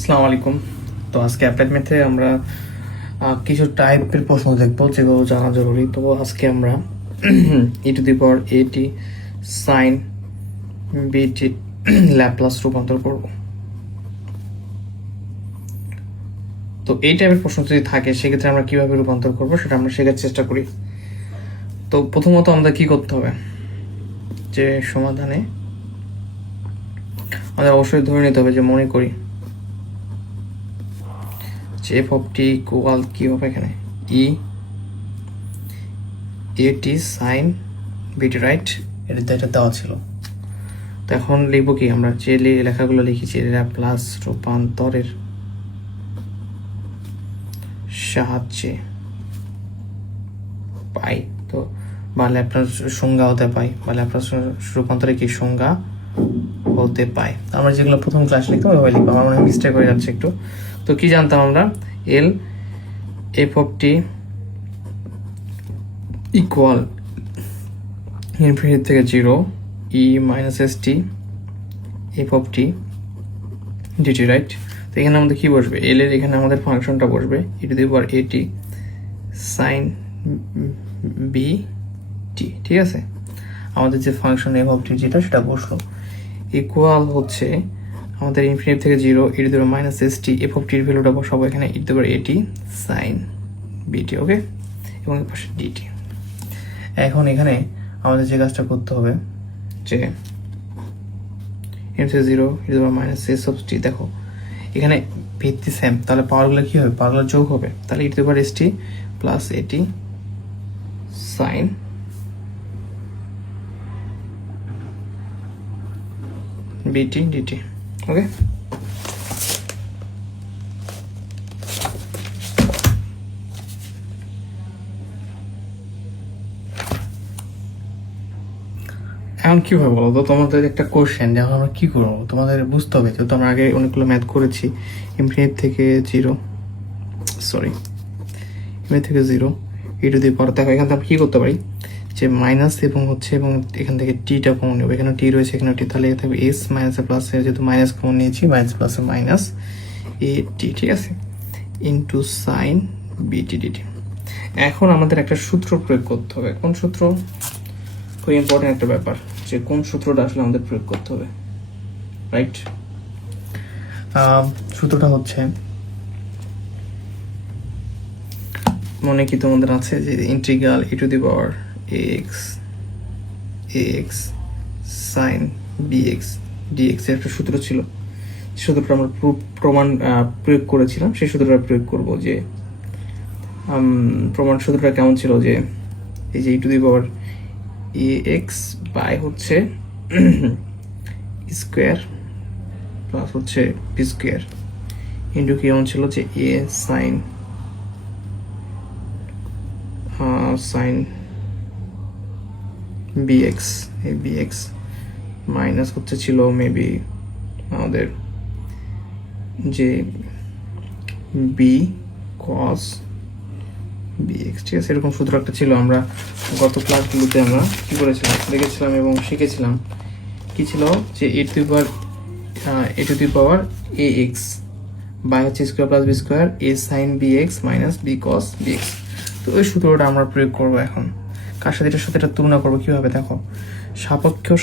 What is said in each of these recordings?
আসসালামু আলাইকুম। তো আজকে অ্যাপ্লাইড ম্যাথে আমরা কিছু টাইপের প্রশ্ন দেখবো যেগুলো জানা জরুরি। তো আজকে আমরা ই টু দি পাওয়ার এটি সাইন বিটি ল্যাপ্লাস রূপান্তর করব। তো এই টাইপের প্রশ্ন যদি থাকে সেক্ষেত্রে আমরা কিভাবে রূপান্তর করব সেটা আমরা শেখার চেষ্টা করি। তো প্রথমত আমাদের কি করতে হবে, যে সমাধানে আমাদের অবশ্যই ধরে নিতে হবে, যে মনে করি যে এফ অফ টি ইকুয়াল কি হবে, এখানে ই এটি সাইন বিটি, রাইট? এটা দেওয়া ছিল। তো এখন লিখবো কি, আমরা যে লেখাগুলো লিখেছি ল্যাপ্লাস রূপান্তরের সাহায্যে পাই, তো বা ল্যাপ্লাস সংজ্ঞা হতে পাই, বা ল্যাপ্লাস রূপান্তরে কি সংজ্ঞা হতে পাই। আমরা যেগুলো প্রথম ক্লাস লিখতাম ওইভাবে লিখবো। আমার মনে হয় মিস্টেক হয়ে যাচ্ছে একটু। তো কি জানতাম আমরা, L F of t equal infinity থেকে 0 e minus s t f of t dt, right? তো এখানে আমাদের কি বসবে, এল এর এখানে আমাদের ফাংশনটা বসবে ই টু দি পাওয়ার এটি সাইন বি টি, ঠিক আছে? আমাদের যে ফাংশন এফ অফ টি যেটা সেটা বসলো, ইকুয়াল হচ্ছে আমাদের ইনফিনিটি থেকে 0 e to the power minus s t f of টির ভ্যালুটা বসাবো এখানে ই টু দি পাওয়ার এটি সাইন বিটি, ওকে? এবং এর পাশে ডিটি। এখন এখানে আমাদের যে কাজটা করতে হবে, যে M C 0 e to the power minus s of t, দেখো এখানে ভিত্তি সেম, তাহলে পাওয়ারগুলো কি হবে, পাওয়ারগুলো যোগ হবে, তাহলে e to the power s t plus a t sine b t dt, okay? এখন কি হবে বলো তো, তোমাদের একটা কোশ্চেন, যেমন আমরা কি করবো তোমাদের বুঝতে হবে, যেহেতু আমরা আগে অনেকগুলো ম্যাথ করেছি। ইনফিনিট থেকে 0 ইনফিনিট থেকে 0 ই টু দি পাওয়ার, দেখো এখান থেকে আমরা কি করতে পারি, যে মাইনাস এবং হচ্ছে এবং এখান থেকে টিটা কমন নেবো, এখানে টি রয়েছে এখানে টি, তাহলে থাকবে এস মাইনাস প্লাস, যেহেতু মাইনাস কমন নিয়েছি মাইনাস প্লাস মাইনাস এ টি, ঠিক আছে, ইন্টু সাইন বিটি ডিটি। এখন আমাদের একটা সূত্র প্রয়োগ করতে হবে। কোন সূত্র? খুব ইম্পর্টেন্ট একটা ব্যাপার, যে কোন সূত্রটা আসলে আমাদের প্রয়োগ করতে হবে, রাইট? সূত্রটা হচ্ছে, মনে কি তোমাদের আছে, যে integral e to the power x sine b x d x এর একটা সূত্র ছিল। সূত্রটা আমরা প্রয়োগ করেছিলাম, সেই সূত্রটা প্রয়োগ করব। যে প্রমাণ সূত্রটা কেমন ছিল, যে এই যে e to the power x by হচ্ছে স্কোয়ার প্লাস হচ্ছে বি স্কোয়ার ইন্টু কি এমন ছিল, যে এ সাইন বিএক্স, এই বিএক্স মাইনাস হচ্ছে ছিল মেবি আমাদের যে বি কস বিএক্স, ঠিক আছে? এরকম সূত্র একটা ছিল। আমরা গত ক্লাসগুলোতে আমরা কি করেছিলাম, দেখেছিলাম এবং শিখেছিলাম। কি ছিল, যে a to the power a x by হচ্ছে square plus b square a sine b x minus b cos b x. তো ওই সূত্রটা আমরা প্রয়োগ করবো এখন। কার সাথে এটার সাথে এটা তুলনা করবো কিভাবে, দেখো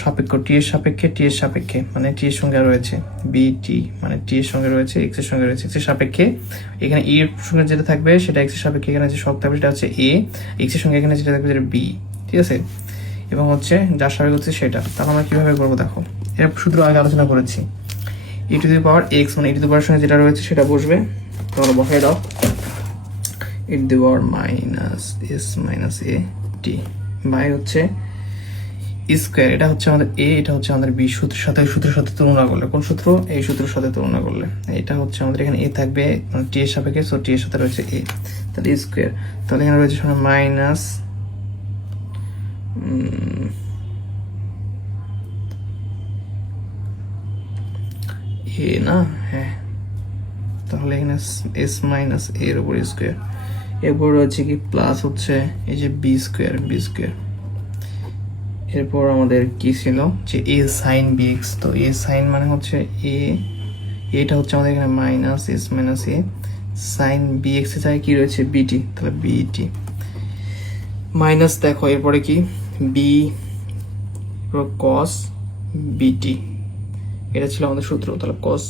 সাপেক্ষ টি এর সাপেক্ষে মানে টি এর সঙ্গে রয়েছে বি টি, মানে টি এর সঙ্গে রয়েছে এক্স এর সঙ্গে রয়েছে এক্স এর সাপেক্ষে, এখানে ই এর সঙ্গে যেটা থাকবে সেটা এক্স এর সাপেক্ষে, এখানে যে সব থাকবে সেটা হচ্ছে এ, এক্স এর সঙ্গে এখানে যেটা থাকবে সেটা বি, ঠিক আছে? এবং হচ্ছে যার সাপেক্ষ হচ্ছে সেটা। তাহলে আমরা কিভাবে করবো, দেখো এর সূত্র আগে আলোচনা করেছি। ই টু দি পাওয়ার এক্স মানে ই টু দি পাওয়ার সঙ্গে যেটা রয়েছে সেটা বসবে, তাহলে বসাই দাও e to the power minus s minus a t by হচ্ছে স্কোয়ার, এটা হচ্ছে আমাদের এ, এটা হচ্ছে আমাদের বি। সূত্রের সাথে তুলনা করলে, কোন সূত্র? এই সূত্রের সাথে তুলনা করলে এটা হচ্ছে আমাদের এখানে এ থাকবে মানে টি এর সাপেক্ষে, সো টি এর সাথে রয়েছে এ, তাহলে স্কোয়ার, তাহলে এখানে রয়েছে মাইনাস এ না, হ্যাঁ, তাহলে এখানে এস মাইনাস এর উপর স্কোয়ার, এরপর রয়েছে কি প্লাস হচ্ছে এই যে বি স্কোয়ার, এরপর আমাদের কি ছিল, যে এ সাইন বি এক্স। তো এ সাইন মানে হচ্ছে এ এটা হচ্ছে আমাদের এখানে মাইনাস এস মাইনাস এ সাইন বি এক্স এর জায়গায় কি রয়েছে বিটি, তাহলে বিটি মাইনাস দেখো এরপরে কি বি কস বিটি, এটা ছিল আমাদের সূত্র, তাহলে কস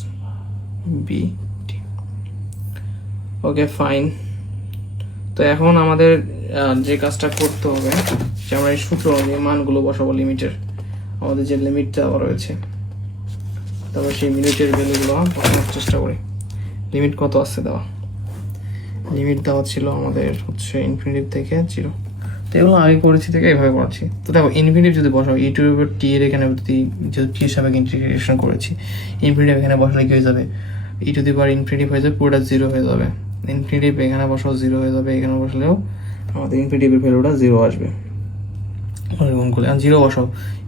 বিটি। Okay fine. তো এখন আমাদের যে কাজটা করতে হবে যে আমরা এই সূত্র অনুযায়ী মানগুলো বসাবো লিমিটের, আমাদের যে লিমিট দেওয়া রয়েছে, তারপর সেই লিমিটের ভ্যালুগুলো বসানোর চেষ্টা করি। লিমিট কত আছে দেওয়া? লিমিট দেওয়া ছিল আমাদের হচ্ছে ইনফিনিটিভ থেকে 0। তো এগুলো আগে করেছি থেকে এইভাবে করাচ্ছি। তো দেখো ইনফিনিটিভ যদি বসাও ই টু উপর টি এর এখানে যদি যেহেতু টি হিসাবে ইন্টিগ্রেশন করেছি, ইনফিনিটিভ এখানে বসালে কি হয়ে যাবে, ই টু দি পাওয়ার ইনফিনিটিভ হয়ে যাবে, পুরোটা 0 হয়ে যাবে। ইনফিনিটিভ এখানে বসাও 0 হয়ে যাবে, এখানে বসলেও আমাদের ইনফিনিটিভের ভ্যালুটা 0 আসবে। গুণ করলে 0 বসাও,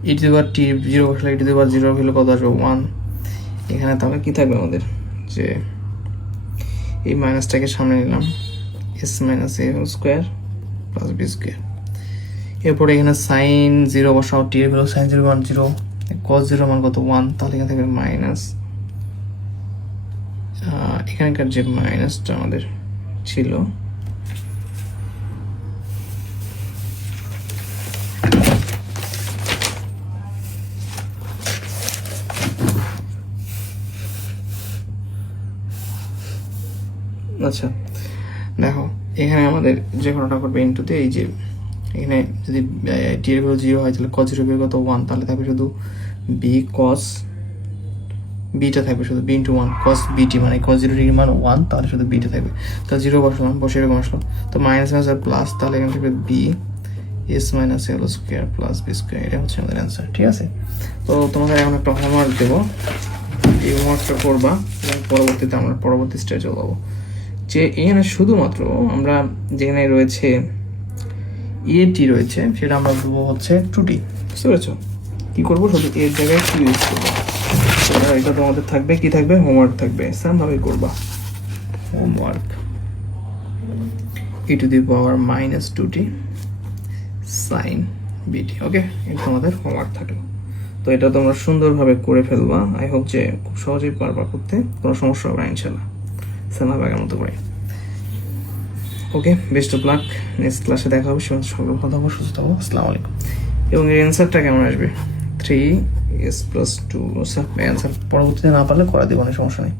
ই টু দি পাওয়ার টি 0 বসলে ই টু দি পাওয়ার 0 ভ্যালু কত আসবে 1। এখানে তাহলে কি থাকবে আমাদের, যে এই মাইনাসটাকে সামনে নিলাম, s minus a whole square plus b square. এরপরে এখানে সাইন 0 বসাও, টি এর ভ্যালু সাইন 0 মান 0, কস 0 মান কত 1, তাহলে এখানে থাকবে মাইনাস, এখানকার যে মাইনাসটা আমাদের ছিল আচ্ছা দেখো এখানে আমাদের যে ঘটনাটা করবে ইনটুতে এই যে এখানে যদি টি এর ভ্যালু 0 হয় তাহলে cos 0 এর কত 1, তাহলে থাকবে শুধু বি cos বিটা থাকবে শুধু বি ইন্টু 1 cos বিটি, মানে cos 0 ডিগ্রি মান 1, তাহলে শুধু বিটা থাকবে। তো 0 বসলাম, বসে এরকম আসলো, তো মাইনাস মাইনাস আর প্লাস, তাহলে এখানে থাকবে B S minus L square plus b square. এটা হচ্ছে আমাদের অ্যান্সার, ঠিক আছে। তো তোমাদের এখন একটা হোমওয়ার্ক দেবো, এই হোমওয়ার্কটা করবা এবং পরবর্তীতে আমরা পরবর্তী স্টেজে যাবো। যে এখানে শুধুমাত্র আমরা যেখানে রয়েছে এটি রয়েছে সেটা আমরা দেবো হচ্ছে ত্রুটি, বুঝতে পেরেছো? কি করবো, শুধু এর জায়গায় কি ইউজ করবো, এটা তোমাদের থাকবে, কি থাকবে, হোমওয়ার্ক থাকবে, সেমভাবে করবা। Homework e to the power minus 2t sine b t, okay, এটা তোমাদের হোমওয়ার্ক থাকলো। তো এটা তোমরা সুন্দরভাবে করে ফেলবা, আই হোপ যে খুব সহজেই পারবা করতে, কোনো সমস্যা হবে না ইনশাল্লাহ, সেমভাবে আগের মতো করে। ওকে, বেস্ট অফ লাক, নেক্সট ক্লাসে দেখা হবে, সকল কথা হবে, সুস্থ হবো, আসসালামু আলাইকুম। এবং এর অ্যান্সারটা কেমন আসবে, 3s + 2, অ্যান্সার পরবর্তীতে না পারলে করা দেবো, অনেক সমস্যা নেই।